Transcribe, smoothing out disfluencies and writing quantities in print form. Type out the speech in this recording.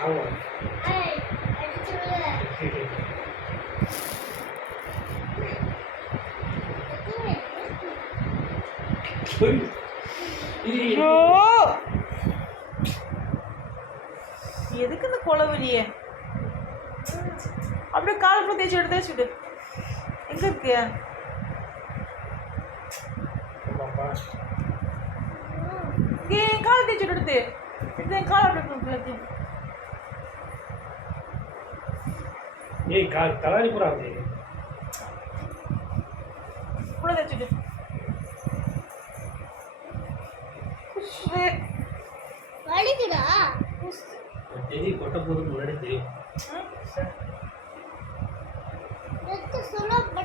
ஆமா ஐயோ எதுக்கு இந்த குளவெளியே அப்படியே கால் ஃபுல்லாக தேய்ச்சி விடு எங்க இருக்கு இங்கே என் கால் தேய்ச்சி விடுது இது என் கால் அப்படி ஏய் தலாரி பூரா வந்து கூட தேய்ச்சி வலிக்குதா தெரியும் கொட்ட போதும் முன்னாடி தெரியும் சுலப